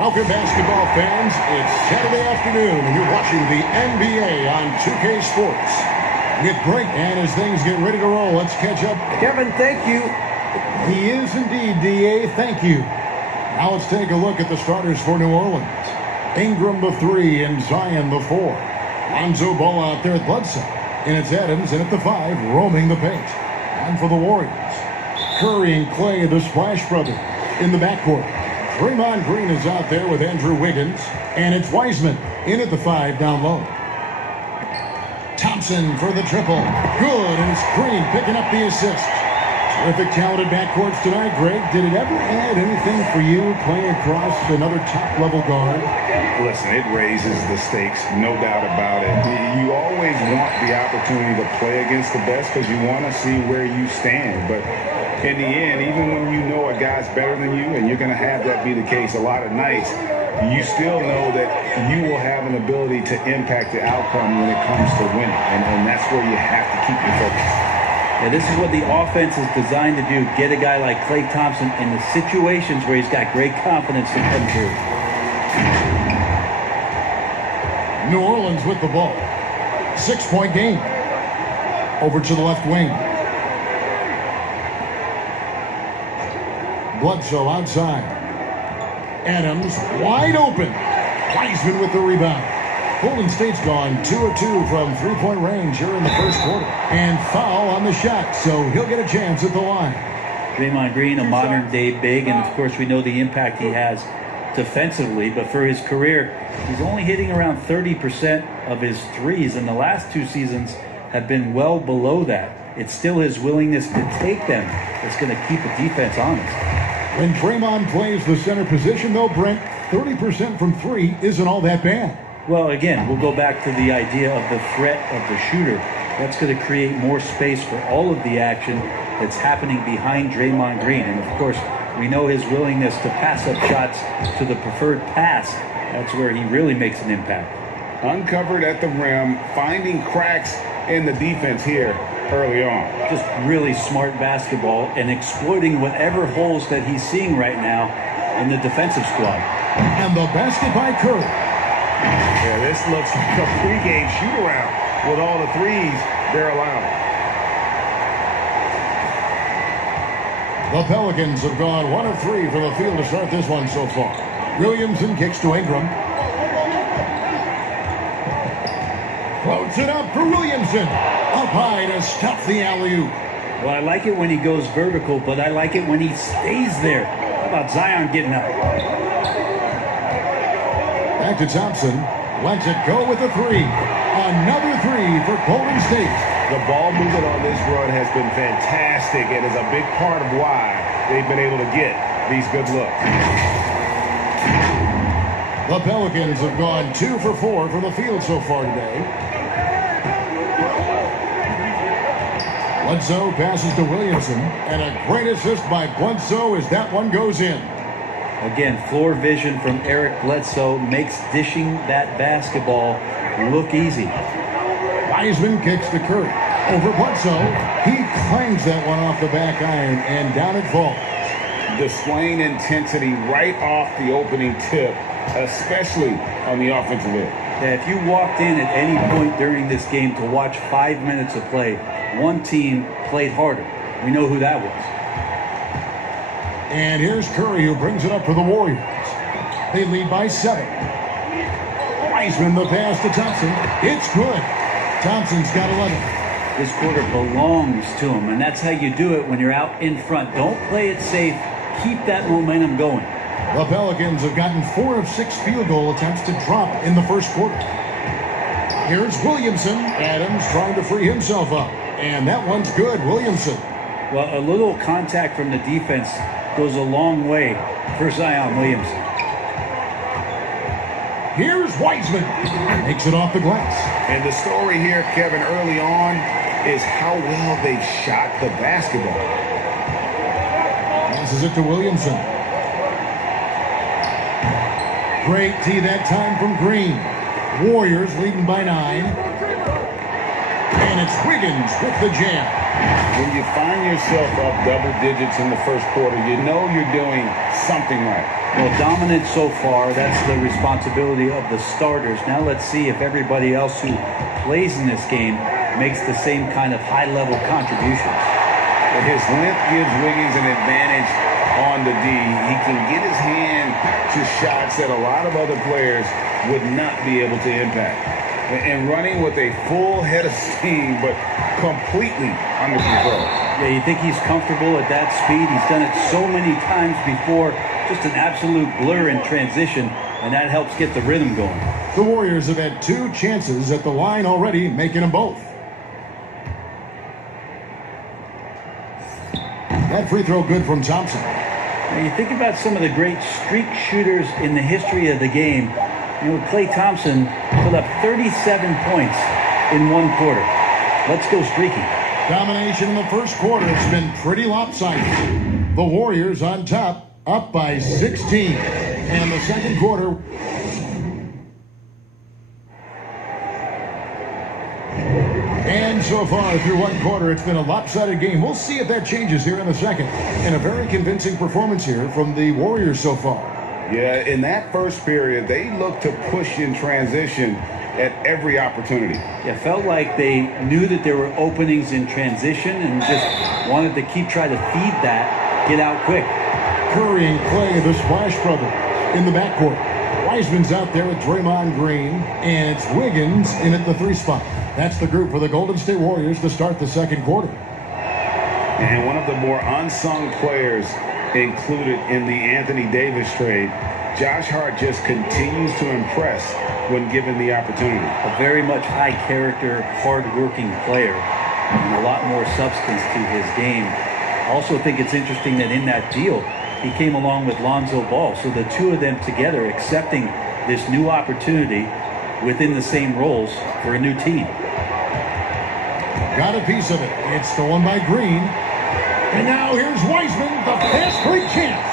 Welcome, basketball fans. It's Saturday afternoon, and you're watching the NBA on 2K Sports. With Greg, and as things get ready to roll, let's catch up. Kevin, thank you. He is indeed, D.A. Thank you. Now let's take a look at the starters for New Orleans. Ingram the 3 and Zion the 4. Lonzo Ball out there at Bledsoe. And it's Adams in at the 5, roaming the paint. And for the Warriors, Curry and Clay, the Splash Brothers, in the backcourt. Draymond Green is out there with Andrew Wiggins. And it's Wiseman in at the 5 down low. Thompson for the triple. Good, and it's Green picking up the assist. Terrific, talented backcourts tonight, Greg. Did it ever add anything for you playing across another top-level guard? Listen, it raises the stakes, no doubt about it. You always want the opportunity to play against the best because you want to see where you stand. But in the end, even when you know a guy's better than you, and you're going to have that be the case a lot of nights, you still know that you will have an ability to impact the outcome when it comes to winning. And that's where you have to keep your focus. Yeah, this is what the offense is designed to do. Get a guy like Klay Thompson in the situations where he's got great confidence to come through. New Orleans with the ball. 6-point game. Over to the left wing. Bledsoe outside. Adams wide open. Wiseman with the rebound. Golden State's gone 2 of 2 from three-point range here in the first quarter. And foul on the shot, so he'll get a chance at the line. Draymond Green, a modern-day big, and of course we know the impact he has defensively. But for his career, he's only hitting around 30% of his threes, and the last 2 seasons have been well below that. It's still his willingness to take them that's going to keep the defense honest. When Draymond plays the center position, though, Brent, 30% from 3 isn't all that bad. Well, again, we'll go back to the idea of the threat of the shooter. That's going to create more space for all of the action that's happening behind Draymond Green. And, of course, we know his willingness to pass up shots to the preferred pass. That's where he really makes an impact. Uncovered at the rim, finding cracks in the defense here early on. Just really smart basketball and exploiting whatever holes that he's seeing right now in the defensive squad. And the basket by Curry. Yeah, this looks like a pregame shoot-around with all the threes they're allowing. The Pelicans have gone 1 of 3 from the field to start this one so far. Williamson kicks to Ingram. Floats it up for Williamson. Up high to stop the alley-oop. Well, I like it when he goes vertical, but I like it when he stays there. How about Zion getting up? Back to Thompson. Lets it go with a 3. Another 3 for Golden State. The ball movement on this run has been fantastic and is a big part of why they've been able to get these good looks. The Pelicans have gone 2 for 4 from the field so far today. Bledsoe passes to Williamson, and a great assist by Bledsoe as that one goes in. Again, floor vision from Eric Bledsoe makes dishing that basketball look easy. Wiseman kicks to Curry. Over Bledsoe. He clangs that one off the back iron, and down it falls. Displaying intensity right off the opening tip, especially on the offensive end. Yeah, if you walked in at any point during this game to watch 5 minutes of play, one team played harder. We know who that was. And here's Curry, who brings it up for the Warriors. They lead by 7. Wiseman, the pass to Thompson. It's good. Thompson's got 11. This quarter belongs to him, and that's how you do it when you're out in front. Don't play it safe. Keep that momentum going. The Pelicans have gotten 4 of 6 field goal attempts to drop in the first quarter. Here's Williamson. Adams trying to free himself up. And that one's good. Williamson. Well, a little contact from the defense goes a long way for Zion Williamson. Here's Wiseman. Makes it off the glass. And the story here, Kevin, early on is how well they shot the basketball. Passes it to Williamson. Great tee that time from Green. Warriors leading by 9. And it's Wiggins with the jam. When you find yourself up double digits in the first quarter, you know you're doing something right. Well, dominant so far. That's the responsibility of the starters. Now let's see if everybody else who plays in this game makes the same kind of high-level contributions. His length gives Wiggins an advantage on the D. He can get his hand to shots that a lot of other players would not be able to impact. And running with a full head of steam, but completely under control. Yeah, you think he's comfortable at that speed? He's done it so many times before. Just an absolute blur in transition, and that helps get the rhythm going. The Warriors have had 2 chances at the line already, making them both. That free throw good from Thompson. Now you think about some of the great streak shooters in the history of the game. You know, Klay Thompson put up 37 points in 1 quarter. Let's go streaky. Domination in the first quarter. It's been pretty lopsided. The Warriors on top, up by 16. And the second quarter. And so far through 1 quarter, it's been a lopsided game. We'll see if that changes here in the second. And a very convincing performance here from the Warriors so far. Yeah, in that first period, they looked to push in transition at every opportunity. Yeah, felt like they knew that there were openings in transition and just wanted to keep trying to feed that, get out quick. Curry and Klay, the Splash Brothers, in the backcourt. Wiseman's out there with Draymond Green, and it's Wiggins in at the 3 spot. That's the group for the Golden State Warriors to start the second quarter. And one of the more unsung players included in the Anthony Davis trade, Josh Hart just continues to impress when given the opportunity. A very much high-character, hard-working player, and a lot more substance to his game. I also think it's interesting that in that deal, he came along with Lonzo Ball, so the 2 of them together accepting this new opportunity within the same roles for a new team. Got a piece of it. It's stolen by Green. And now here's Wiseman, the fast break chance.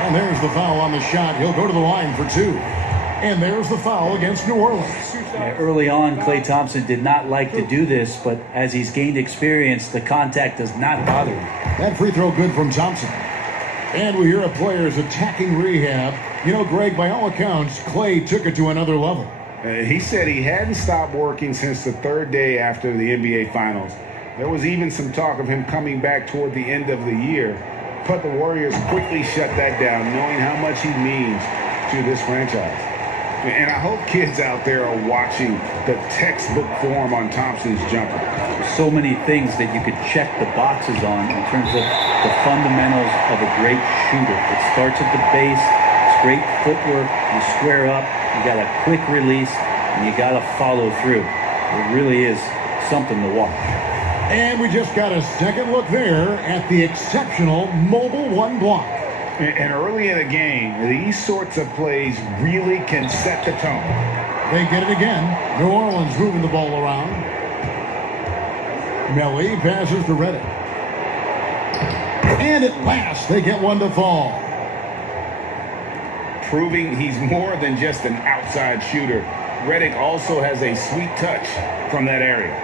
And there's the foul on the shot. He'll go to the line for 2. And there's the foul against New Orleans. Yeah, early on, Klay Thompson did not like to do this, but as he's gained experience, the contact does not bother him. That free throw good from Thompson. And we hear a player's attacking rehab. You know, Greg, by all accounts, Klay took it to another level. He said he hadn't stopped working since the 3rd day after the NBA Finals. There was even some talk of him coming back toward the end of the year, but the Warriors quickly shut that down, knowing how much he means to this franchise. And I hope kids out there are watching the textbook form on Thompson's jumper. There's so many things that you could check the boxes on in terms of the fundamentals of a great shooter. It starts at the base, straight footwork, you square up, you got a quick release, and you got to follow through. It really is something to watch. And we just got a second look there at the exceptional mobile 1 block. And early in the game, these sorts of plays really can set the tone. They get it again. New Orleans moving the ball around. Melly passes to Redick. And at last, they get one to fall. Proving he's more than just an outside shooter, Redick also has a sweet touch from that area.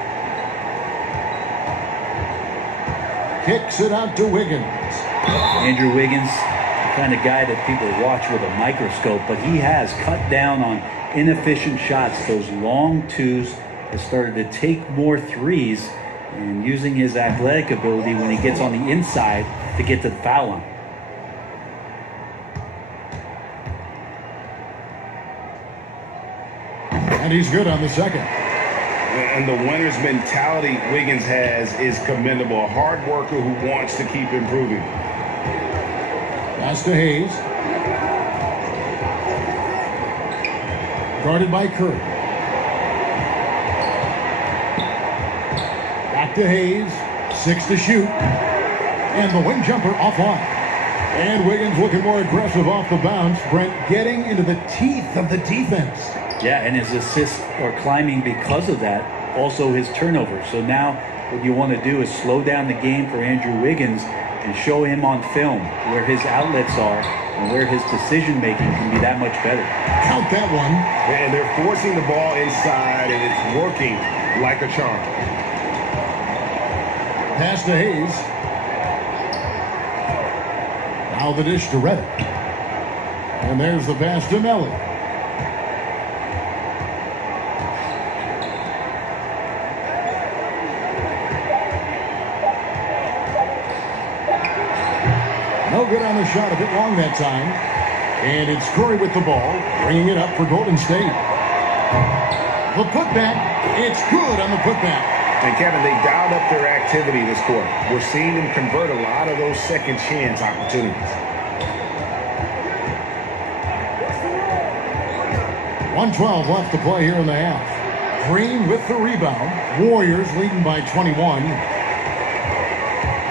Kicks it out to Wiggins. Andrew Wiggins, the kind of guy that people watch with a microscope, but he has cut down on inefficient shots. Those long 2s has started to take more 3s and using his athletic ability when he gets on the inside to get to the foul line. And he's good on the second. And the winner's mentality Wiggins has is commendable. A hard worker who wants to keep improving. Pass to Hayes. Guarded by Curry. Back to Hayes. 6 to shoot. And the wing jumper offline. And Wiggins looking more aggressive off the bounce. Brent getting into the teeth of the defense. Yeah, and his assists are climbing because of that. Also his turnover. So now what you want to do is slow down the game for Andrew Wiggins and show him on film where his outlets are and where his decision-making can be that much better. Count that one. And they're forcing the ball inside, and it's working like a charm. Pass to Hayes. Now the dish to Reddick. And there's the pass to Melly. No good on the shot, a bit long that time. And it's Curry with the ball, bringing it up for Golden State. The putback, it's good on the putback. And Kevin, they dialed up their activity this quarter. We're seeing them convert a lot of those second chance opportunities. 1:12 left to play here in the half. Green with the rebound. Warriors leading by 21.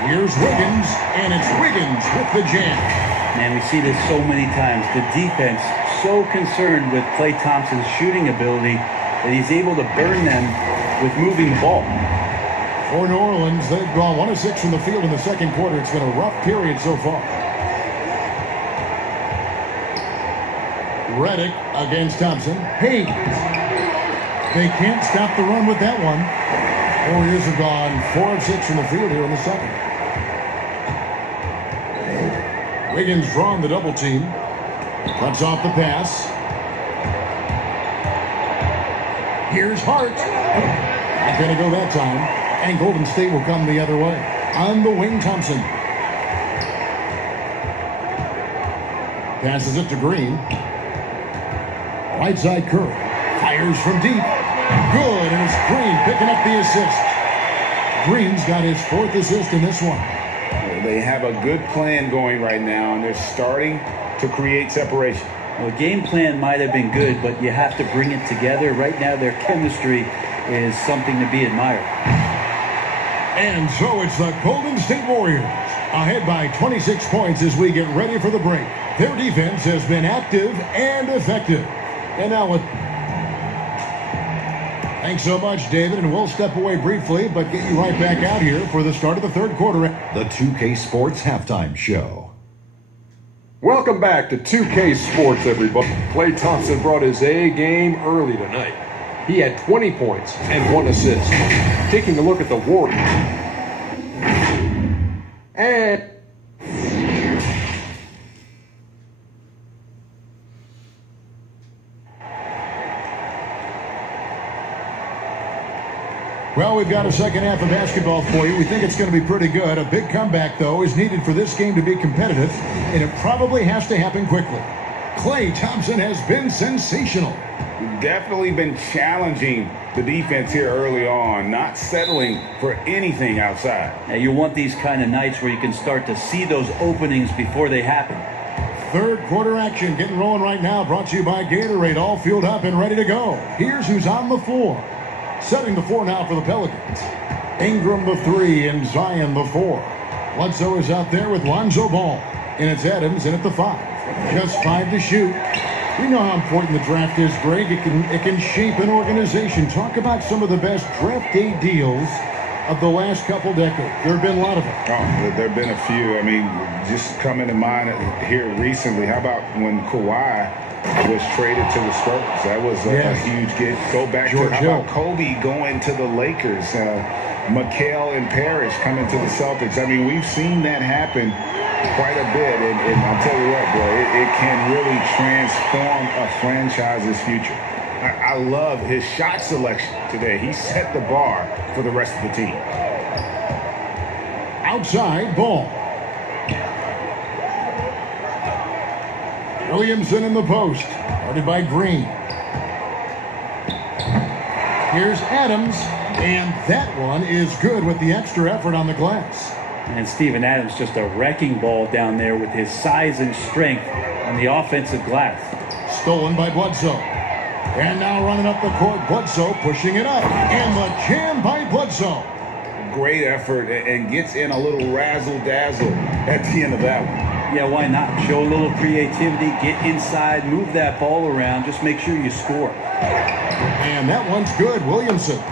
Here's Wiggins, and it's Wiggins with the jam. Man, we see this so many times. The defense so concerned with Klay Thompson's shooting ability that he's able to burn them with moving the ball. For New Orleans, they've gone 1 of 6 from the field in the second quarter. It's been a rough period so far. Reddick against Thompson. Hayes. They can't stop the run with that one. Warriors have gone 4 of 6 from the field here in the second. Wiggins drawn the double team. Cuts off the pass. Here's Hart. Not going to go that time. And Golden State will come the other way. On the wing, Thompson. Passes it to Green. Right side Curry. Fires from deep. Good, and it's Green picking up the assist. Green's got his 4th assist in this one. They have a good plan going right now, and they're starting to create separation. Well, the game plan might have been good, but you have to bring it together. Right now, their chemistry is something to be admired. And so it's the Golden State Warriors ahead by 26 points as we get ready for the break. Their defense has been active and effective. And now thanks so much, David, and we'll step away briefly, but get you right back out here for the start of the third quarter. The 2K Sports Halftime Show. Welcome back to 2K Sports, everybody. Klay Thompson brought his A game early tonight. He had 20 points and 1 assist. Taking a look at the Warriors. And well, we've got a second half of basketball for you. We think it's going to be pretty good. A big comeback, though, is needed for this game to be competitive, and it probably has to happen quickly. Klay Thompson has been sensational. Definitely been challenging the defense here early on, not settling for anything outside. Now, you want these kind of nights where you can start to see those openings before they happen. Third quarter action getting rolling right now, brought to you by Gatorade, all fueled up and ready to go. Here's who's on the floor. Setting the floor now for the Pelicans. Ingram the 3 and Zion the 4. Bledsoe is out there with Lonzo Ball. And it's Adams in at the 5. Just 5 to shoot. We know how important the draft is, Greg. It can shape an organization. Talk about some of the best draft day deals of the last couple decades. There have been a lot of them. Oh, there have been a few. I mean, just coming to mind here recently, how about when Kawhi was traded to the Spurs? That was a huge get. Go back George to, how about Kobe going to the Lakers? Mikal and Parrish coming to the Celtics. I mean, we've seen that happen quite a bit. And I'll tell you what, boy, it can really transform a franchise's future. I love his shot selection today. He set the bar for the rest of the team. Outside Ball. Williamson in the post. Guarded by Green. Here's Adams. And that one is good with the extra effort on the glass. And Steven Adams just a wrecking ball down there with his size and strength on the offensive glass. Stolen by Bledsoe. And now running up the court, Bledsoe pushing it up. And the jam by Bledsoe. Great effort and gets in a little razzle-dazzle at the end of that one. Yeah, why not? Show a little creativity, get inside, move that ball around, just make sure you score. And that one's good, Williamson's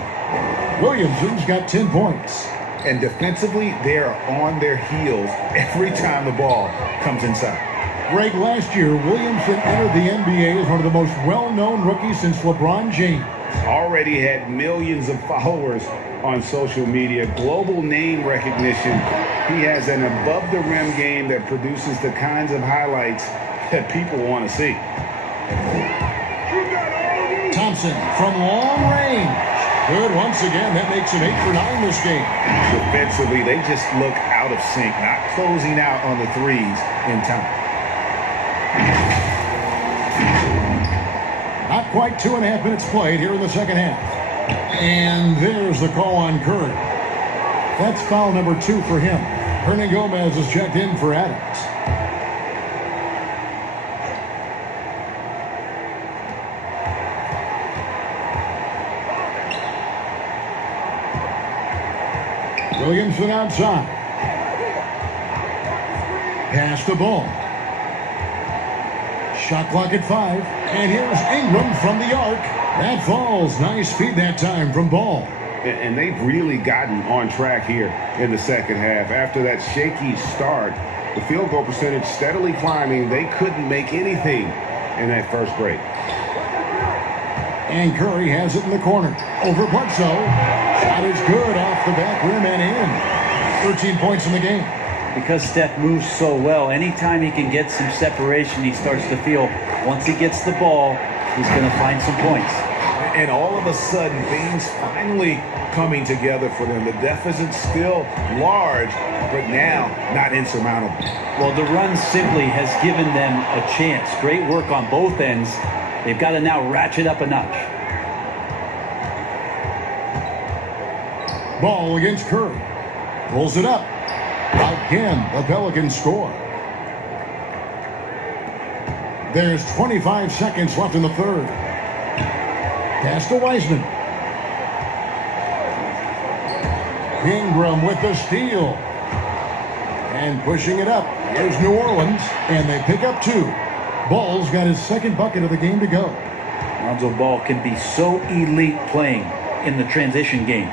got 10 points. And defensively, they are on their heels every time the ball comes inside. Greg, last year, Williamson entered the NBA as one of the most well-known rookies since LeBron James. already had millions of followers on social media, global name recognition. He has an above-the-rim game that produces the kinds of highlights that people want to see. Thompson from long range. Good once again. That makes him 8 for 9 this game. Defensively, they just look out of sync, not closing out on the threes in time. Not quite 2.5 minutes played here in the second half. And there's the call on Curry. That's foul number 2 for him. Hernan Gomez is checked in for Adams. Williamson outside. Pass the ball. Shot clock at 5. And here's Ingram from the arc. That falls. Nice feed that time from Ball. And they've really gotten on track here in the second half. After that shaky start, the field goal percentage steadily climbing. They couldn't make anything in that first break. And Curry has it in the corner. Over Bledsoe. Shot is good off the back rim and in. 13 points in the game. Because Steph moves so well, anytime he can get some separation, he starts to feel once he gets the ball, he's going to find some points. And all of a sudden, things finally coming together for them. The deficit's still large, but now not insurmountable. Well, the run simply has given them a chance. Great work on both ends. They've got to now ratchet up a notch. Ball against Curry. Pulls it up. Again, the Pelicans score. There's 25 seconds left in the third. Pass to Wiseman. Ingram with the steal. And pushing it up. Here's New Orleans. And they pick up 2. Ball's got his second bucket of the game to go. Lonzo Ball can be so elite playing in the transition game.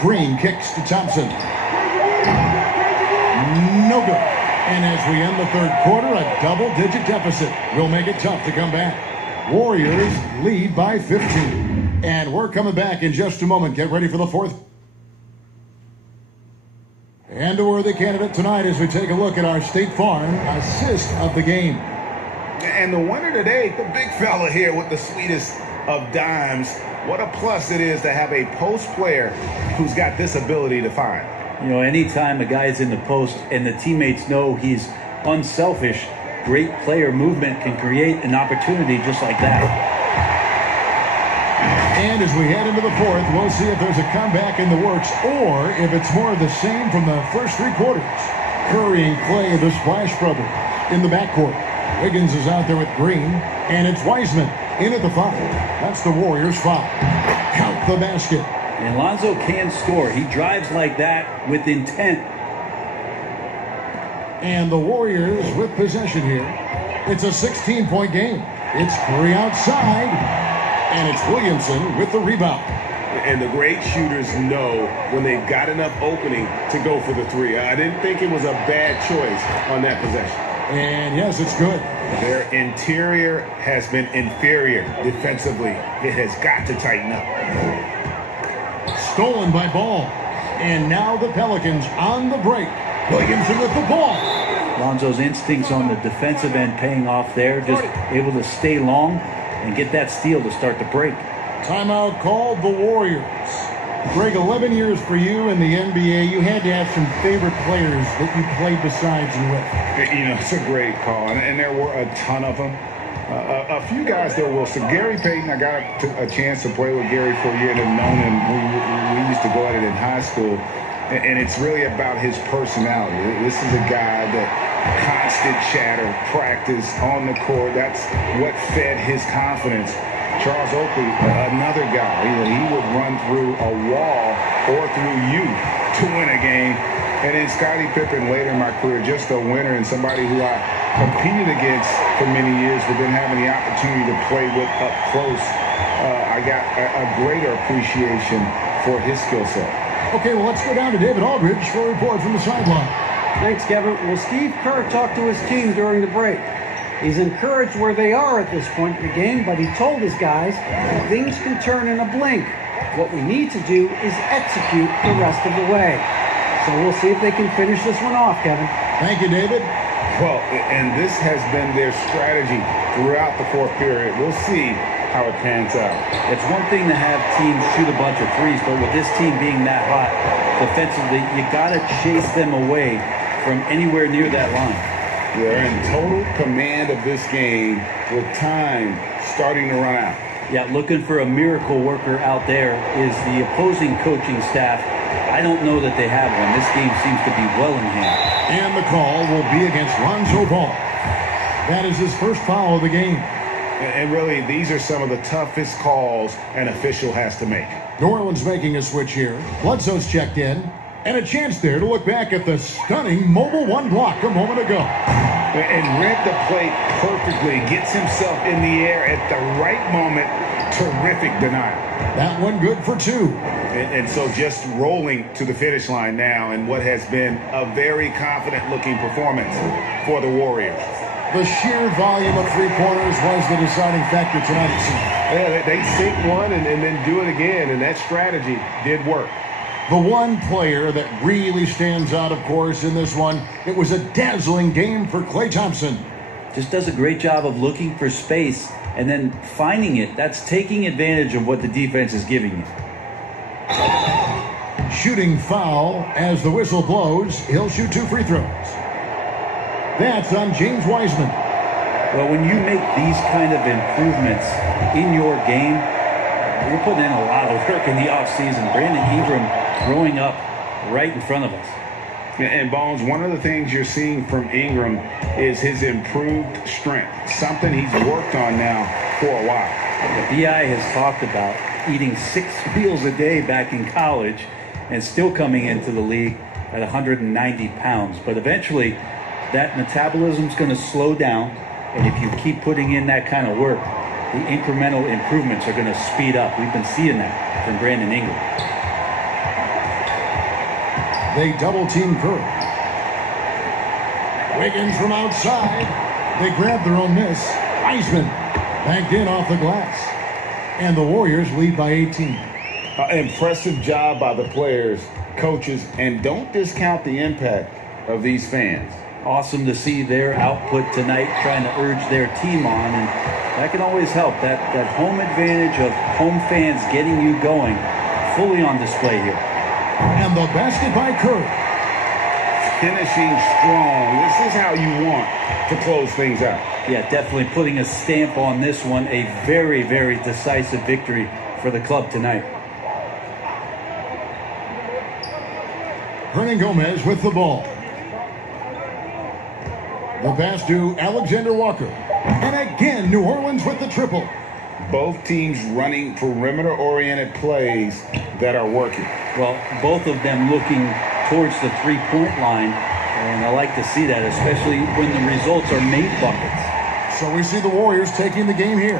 Green kicks to Thompson. No good. And as we end the third quarter, a double-digit deficit will make it tough to come back. Warriors lead by 15. And we're coming back in just a moment. Get ready for the fourth. And a worthy candidate tonight as we take a look at our State Farm assist of the game. And the winner today, the big fella here with the sweetest of dimes. What a plus it is to have a post player who's got this ability to find. You know, anytime a guy is in the post and the teammates know he's unselfish, great player movement can create an opportunity just like that. And as we head into the fourth, we'll see if there's a comeback in the works or if it's more of the same from the first 3 quarters. Curry and Clay, the Splash Brothers, in the backcourt. Wiggins is out there with Green, and it's Wiseman in at the 5. That's the Warriors' foul. Count the basket. And Lonzo can score. He drives like that with intent. And the Warriors with possession here. It's a 16-point game. It's Curry outside, and it's Williamson with the rebound. And the great shooters know when they've got enough opening to go for the 3. I didn't think it was a bad choice on that possession. And yes, it's good. Their interior has been inferior defensively. It has got to tighten up. Stolen by Ball. And now the Pelicans on the break. Williamson with the ball. Lonzo's instincts on the defensive end paying off there. Just able to stay long and get that steal to start the break. Timeout called the Warriors. Greg, 11 years for you in the NBA. You had to have some favorite players that you played besides and with. You know, it's a great call, and there were a ton of them. A few guys, though, Wilson. Gary Payton, I got a chance to play with Gary for a year and have known him. We used to go at it in high school, and it's really about his personality. This is a guy that constant chatter, practice on the court. That's what fed his confidence. Charles Oakley, another guy, he would run through a wall or through you to win a game. And then Scottie Pippen later in my career, just a winner and somebody who I competed against for many years, but then having the opportunity to play with up close, I got a greater appreciation for his skill set. Okay, well, let's go down to David Aldridge for a report from the sideline. Thanks, Kevin. Well, Steve Kerr talked to his team during the break. He's encouraged where they are at this point in the game, but he told his guys things can turn in a blink. What we need to do is execute the rest of the way. So we'll see if they can finish this one off, Kevin. Thank you, David. Well, and this has been their strategy throughout the fourth period. We'll see how it pans out. It's one thing to have teams shoot a bunch of threes, but with this team being that hot defensively, you got to chase them away from anywhere near that line. They're in total command of this game with time starting to run out. Yeah, looking for a miracle worker out there is the opposing coaching staff. I don't know that they have one. This game seems to be well in hand. And the call will be against Lonzo Ball. That is his first foul of the game. And really, these are some of the toughest calls an official has to make. New Orleans making a switch here. Bledsoe's checked in. And a chance there to look back at the stunning mobile one block a moment ago. And read the play perfectly. Gets himself in the air at the right moment. Terrific denial. That one good for two. And so just rolling to the finish line now in what has been a very confident-looking performance for the Warriors. The sheer volume of three-pointers was the deciding factor tonight, it seemed. Yeah, they sink one and then do it again, and that strategy did work. The one player that really stands out, of course, in this one, it was a dazzling game for Klay Thompson. Just does a great job of looking for space and then finding it. That's taking advantage of what the defense is giving you. Shooting foul as the whistle blows. He'll shoot 2 free throws. That's on James Wiseman. Well, when you make these kind of improvements in your game, you're putting in a lot of work in the offseason. Brandon Ingram growing up right in front of us. And Bones, one of the things you're seeing from Ingram is his improved strength, something he's worked on now for a while. The BI has talked about eating 6 meals a day back in college and still coming into the league at 190 pounds. But eventually, that metabolism's going to slow down, and if you keep putting in that kind of work, the incremental improvements are going to speed up. We've been seeing that from Brandon Ingram. They double-team Curry. Wiggins from outside. They grab their own miss. Wiseman banked in off the glass. And the Warriors lead by 18. Impressive job by the players, coaches, and don't discount the impact of these fans. Awesome to see their output tonight, trying to urge their team on, and that can always help. That home advantage of home fans getting you going, fully on display here. And the basket by Curry. Finishing strong. This is how you want to close things out. Yeah, definitely putting a stamp on this one. A very, very decisive victory for the club tonight. Hernan Gomez with the ball. The pass to Alexander Walker. And again, New Orleans with the triple. Both teams running perimeter-oriented plays that are working. Well, both of them looking towards the three-point line, and I like to see that, especially when the results are made buckets. So we see the Warriors taking the game here.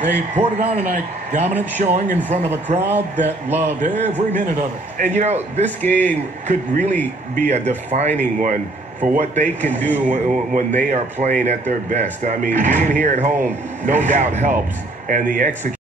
They poured it on tonight, dominant showing in front of a crowd that loved every minute of it. And, you know, this game could really be a defining one for what they can do when they are playing at their best. I mean, being here at home no doubt helps, and the execution